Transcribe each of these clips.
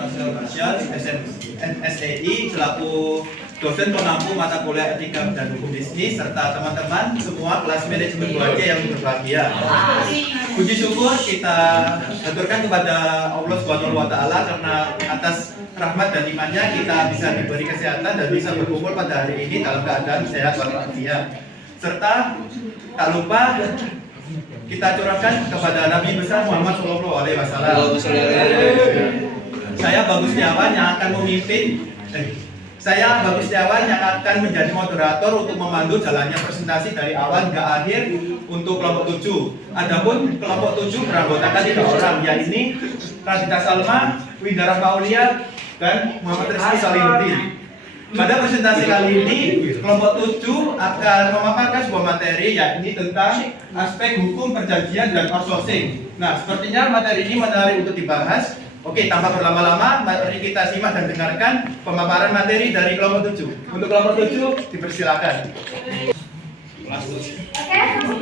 Marcel Marsyal, SEI, selaku dosen pengampu mata kuliah etika dan hukum bisnis, serta teman-teman semua kelas manajemen 2C yang berbahagia. Puji syukur kita aturkan kepada Allah Subhanahu wa Ta'ala karena atas rahmat dan imannya kita bisa diberi kesehatan dan bisa berkumpul pada hari ini dalam keadaan sehat walafiat. Serta tak lupa kita curahkan kepada Nabi besar Muhammad SAW. Saya Bagus Setiawan yang akan menjadi moderator untuk memandu jalannya presentasi dari awal hingga akhir untuk kelompok 7. Adapun kelompok 7 beranggotakan 3 orang, yakni Radita Salma, Windara Paulia, dan Muhammad Rizky Solihuddin. Pada presentasi kali ini, kelompok 7 akan memaparkan sebuah materi yakni tentang aspek hukum perjanjian dan outsourcing. Nah, sepertinya materi ini menarik untuk dibahas. Oke, tanpa berlama-lama, mari kita simak dan dengarkan pemaparan materi dari kelompok 7. Untuk kelompok 7, dipersilakan. Oke, langsung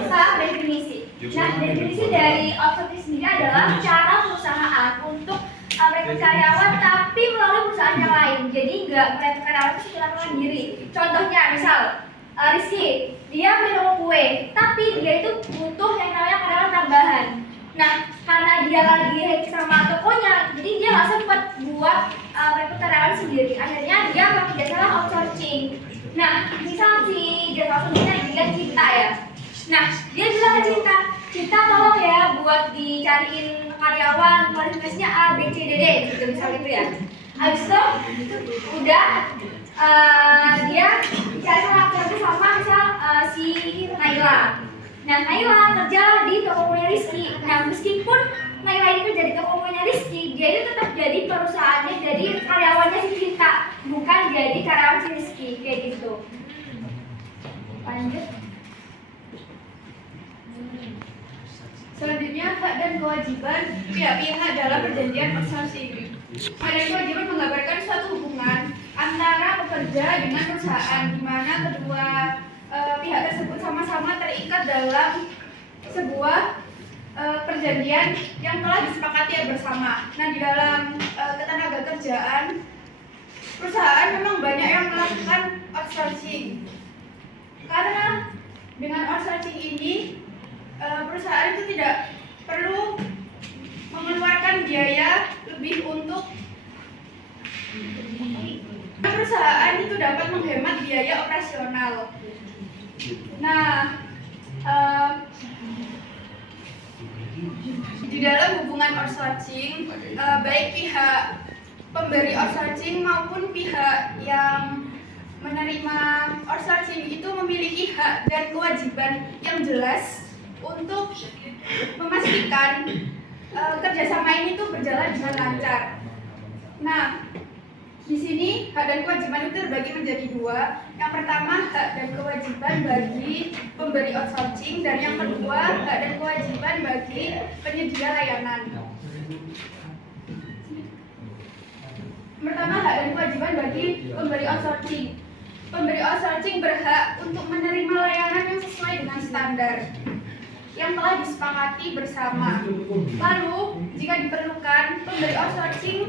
ke definisi. Nah, definisi dari outsourcing sendiri adalah cara perusahaan untuk merekrut karyawan tapi melalui perusahaan yang lain. Jadi nggak merekrut karyawan itu secara mandiri. Contohnya, misal Rizky, dia punya toko kue, tapi dia itu butuh yang namanya karyawan tambahan. Nah, karena dia lagi happy sama tokonya, jadi dia nggak sempat buat merekrut karyawan sendiri. Akhirnya dia pakai jasa outsourcing. Nah, misal si jasa outsourcingnya dia Cinta ya. Nah, dia bilang ke Cinta tolong ya buat dicariin karyawan kualifikasinya A, B, C, D, D gitu misal gitu ya. Habis itu udah dia cari kerja sama misal si Naila. Nah, Naila kerja di toko punya Rizky. Nah, meskipun Naila ini kerja di toko punya Rizky, dia itu tetap jadi perusahaannya, jadi karyawannya si Cinta, bukan jadi karyawan si Rizky kayak gitu. Lanjut. Selanjutnya, hak dan kewajiban pihak-pihak dalam perjanjian outsourcing. Hak dan kewajiban menggambarkan suatu hubungan antara pekerja dengan perusahaan, di mana kedua pihak tersebut sama-sama terikat dalam sebuah perjanjian yang telah disepakati bersama. Nah, di dalam ketenaga kerjaan, perusahaan memang banyak yang melakukan outsourcing. Karena dengan outsourcing ini, perusahaan itu tidak perlu mengeluarkan biaya lebih untuk perusahaan itu dapat menghemat biaya operasional. Nah, di dalam hubungan outsourcing, baik pihak pemberi outsourcing maupun pihak yang menerima outsourcing itu memiliki hak dan kewajiban yang jelas untuk memastikan kerjasama ini tuh berjalan dengan lancar. Nah, di sini hak dan kewajiban itu terbagi menjadi 2. Yang pertama, hak dan kewajiban bagi pemberi outsourcing, dan yang kedua, hak dan kewajiban bagi penyedia layanan. Pertama, hak dan kewajiban bagi pemberi outsourcing. Pemberi outsourcing berhak untuk menerima layanan yang sesuai dengan standar yang telah disepakati bersama. Lalu, jika diperlukan, pemberi outsourcing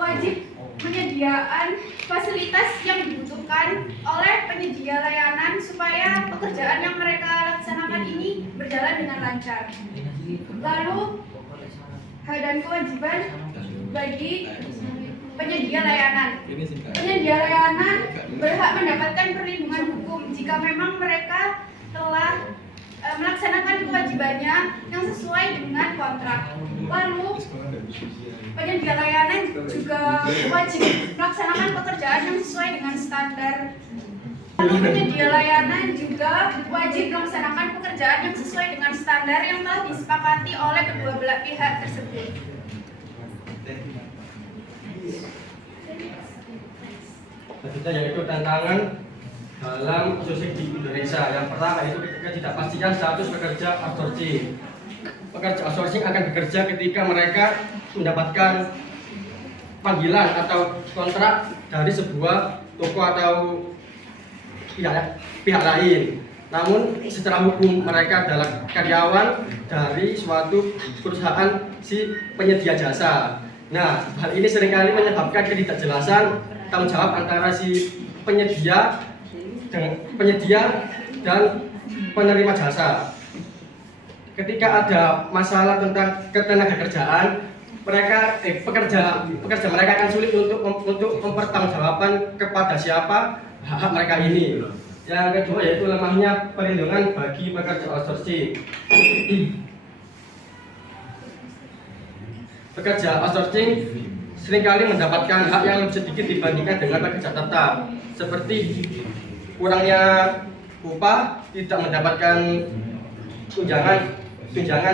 wajib menyediakan fasilitas yang dibutuhkan oleh penyedia layanan supaya pekerjaan yang mereka laksanakan ini berjalan dengan lancar. Lalu, hak dan kewajiban bagi penyedia layanan. Penyedia layanan berhak mendapatkan perlindungan hukum jika memang mereka telah melaksanakan kewajibannya yang sesuai dengan kontrak. Lalu, penyedia layanan juga wajib melaksanakan pekerjaan yang sesuai dengan standar. Lalu, penyedia layanan juga wajib melaksanakan pekerjaan yang sesuai dengan standar yang telah disepakati oleh kedua belah pihak tersebut. Selanjutnya yaitu tantangan dalam outsourcing di Indonesia. Yang pertama yaitu ketidakpastian status pekerja outsourcing. Pekerja outsourcing akan bekerja ketika mereka mendapatkan panggilan atau kontrak dari sebuah toko atau pihak lain. Namun secara hukum mereka adalah karyawan dari suatu perusahaan si penyedia jasa. Nah, hal ini seringkali menyebabkan ketidakjelasan tanggung jawab antara si penyedia dan penerima jasa. Ketika ada masalah tentang ketenagakerjaan, pekerja mereka akan sulit untuk mempertanggungjawabkan kepada siapa hak mereka ini. Yang kedua yaitu lemahnya perlindungan bagi pekerja outsourcing. Pekerja outsourcing seringkali mendapatkan hak yang lebih sedikit dibandingkan dengan pekerja tetap, seperti kurangnya upah, tidak mendapatkan tunjangan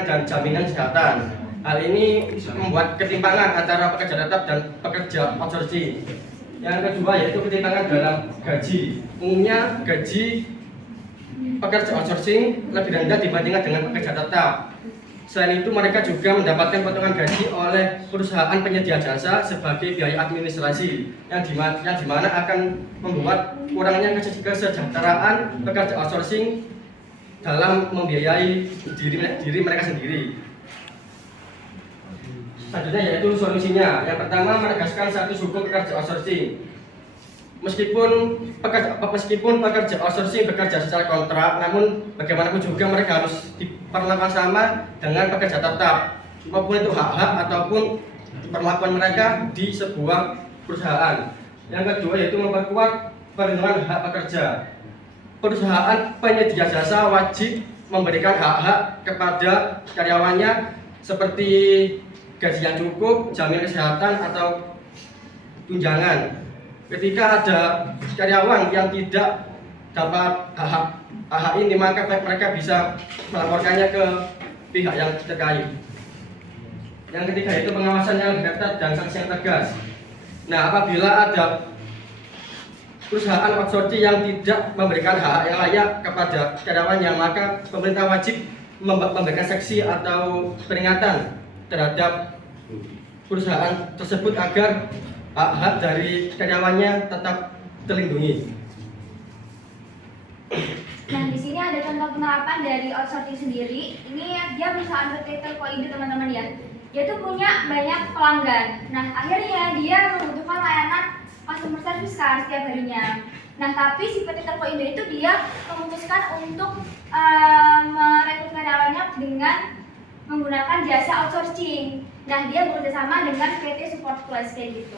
dan jaminan kesehatan. Hal ini membuat ketimpangan antara pekerja tetap dan pekerja outsourcing. Yang kedua yaitu ketimpangan dalam gaji. Umumnya gaji pekerja outsourcing lebih rendah dibandingkan dengan pekerja tetap. Selain itu mereka juga mendapatkan potongan gaji oleh perusahaan penyedia jasa sebagai biaya administrasi yang dimana akan membuat kurangnya kesejahteraan pekerja outsourcing dalam membiayai diri mereka sendiri. Selanjutnya yaitu solusinya. Yang pertama, menegaskan status hukum pekerja outsourcing. Meskipun pekerja outsourcing bekerja secara kontrak, namun bagaimanapun juga mereka harus diperlakukan sama dengan pekerja tetap, maupun itu hak-hak ataupun perlakuan mereka di sebuah perusahaan. Yang kedua yaitu memperkuat perlindungan hak pekerja. Perusahaan penyedia jasa wajib memberikan hak-hak kepada karyawannya seperti gaji yang cukup, jaminan kesehatan atau tunjangan. Ketika ada karyawan yang tidak dapat hak ini, maka mereka bisa melaporkannya ke pihak yang terkait. Yang ketiga itu pengawasan yang lebih ketat dan sanksi yang tegas. Nah, apabila ada perusahaan outsourcing yang tidak memberikan hak yang layak kepada karyawannya, maka pemerintah wajib memberikan sanksi atau peringatan terhadap perusahaan tersebut agar hak dari karyawannya tetap terlindungi. Nah, di sini ada contoh penerapan dari outsourcing sendiri. Ini dia perusahaan PT Telkoindo teman-teman ya. Dia tuh punya banyak pelanggan. Nah, akhirnya dia membutuhkan layanan customer service kan setiap harinya. Nah, tapi si PT Telkoindo itu dia memutuskan untuk merekrut karyawannya dengan menggunakan jasa outsourcing. Nah, dia bekerjasama dengan PT Support Plus kayak gitu.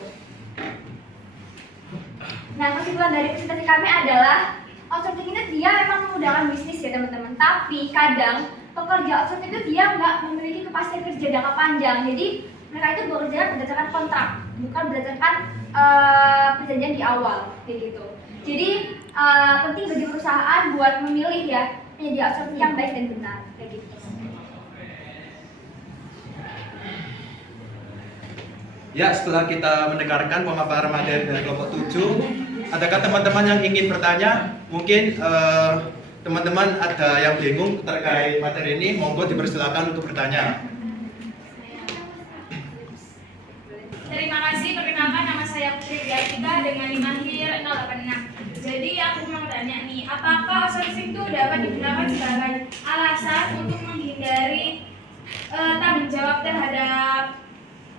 Nah, kesimpulan dari presentasi kami adalah outsourcing ini dia memang memudahkan bisnis ya teman-teman. Tapi kadang pekerja outsourcing itu dia nggak memiliki kepastian kerja jangka panjang. Jadi mereka itu bekerja berdasarkan kontrak, bukan berdasarkan perjanjian di awal kayak gitu. Jadi penting bagi perusahaan buat memilih ya penyedia outsourcing yang baik dan benar kayak gitu. Ya, setelah kita mendengarkan pemaparan materi dari kelompok 7, adakah teman-teman yang ingin bertanya? Mungkin teman-teman ada yang bingung terkait materi ini, monggo dipersilakan untuk bertanya. Terima kasih, perkenalkan nama saya Putri Diartika dengan NIM akhir 086. Jadi aku mau tanya nih, apakah outsourcing itu dapat digunakan sebagai alasan untuk menghindari tanggung jawab terhadap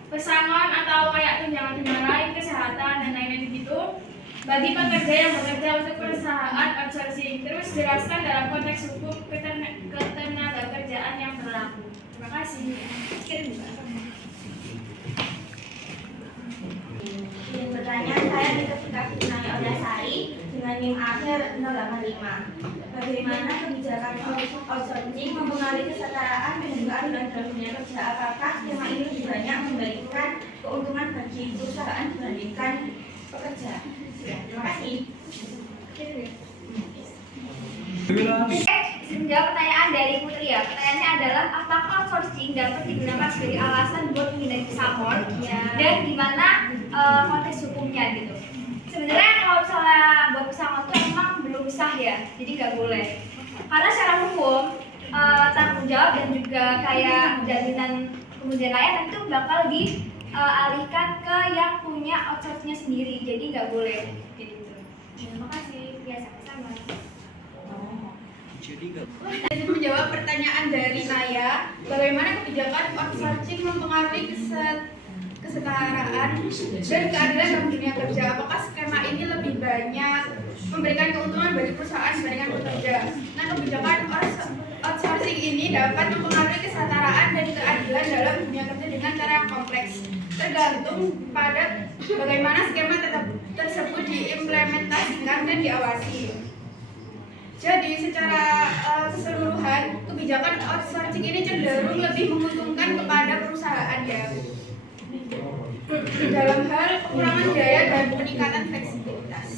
pesangon atau kayak tunjangan-tunjangan lain, kesehatan dan lain-lain gitu bagi pekerja yang bekerja untuk perusahaan outsourcing? Terus jelaskan dalam konteks hukum ketenagakerjaan yang berlaku. Terima kasih. Pertanyaan saya dikasih oleh Sari dengan NIM akhir 085. Bagaimana kebijakan outsourcing mempengaruhi kesetaraan penerimaan dan dunia kerja? Apakah skema ini lebih banyak memberikan keuntungan bagi perusahaan dibandingkan pekerja? Terima kasih. Menjawab pertanyaan dari Putri ya. Pertanyaannya adalah apakah outsourcing dapat digunakan sebagai alasan buat menghindari pesangon dan gimana konteks hukumnya gitu. Sebenarnya kalau misalnya buat pesangon itu emang belum sah ya, jadi nggak boleh. Karena secara hukum tanggung jawab dan juga kayak jaminan kemudian layanan itu bakal dialihkan ke yang punya outsourcingnya sendiri, jadi nggak boleh gitu. Terima kasih. Ya sama-sama. Jadi menjawab pertanyaan dari Naya, bagaimana kebijakan outsourcing mempengaruhi kesetaraan dan keadilan dalam dunia kerja. Apakah skema ini lebih banyak memberikan keuntungan bagi perusahaan dibandingkan pekerja? Nah, kebijakan outsourcing ini dapat mempengaruhi kesetaraan dan keadilan dalam dunia kerja dengan cara yang kompleks, tergantung pada bagaimana skema tersebut diimplementasikan dan diawasi. Jadi secara keseluruhan kebijakan outsourcing ini cenderung lebih menguntungkan kepada perusahaan ya, dalam hal pengurangan biaya dan peningkatan fleksibilitas.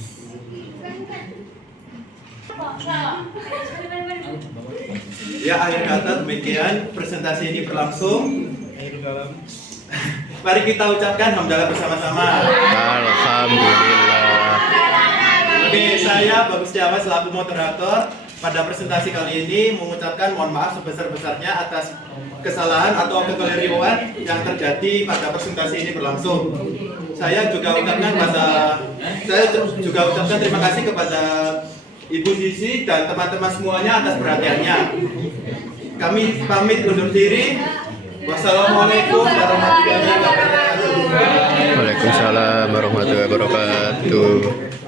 Ya, akhir kata demikian presentasi ini berlangsung. Mari kita ucapkan hamdalah bersama-sama. Alhamdulillah. Oke, saya Bagus Setiawan selaku moderator pada presentasi kali ini mengucapkan mohon maaf sebesar-besarnya atas kesalahan atau kekeliruan yang terjadi pada presentasi ini berlangsung. Saya juga ucapkan terima kasih kepada Ibu Sisi dan teman-teman semuanya atas perhatiannya. Kami pamit undur diri. Wassalamualaikum warahmatullahi wabarakatuh. Waalaikumsalam warahmatullahi wabarakatuh.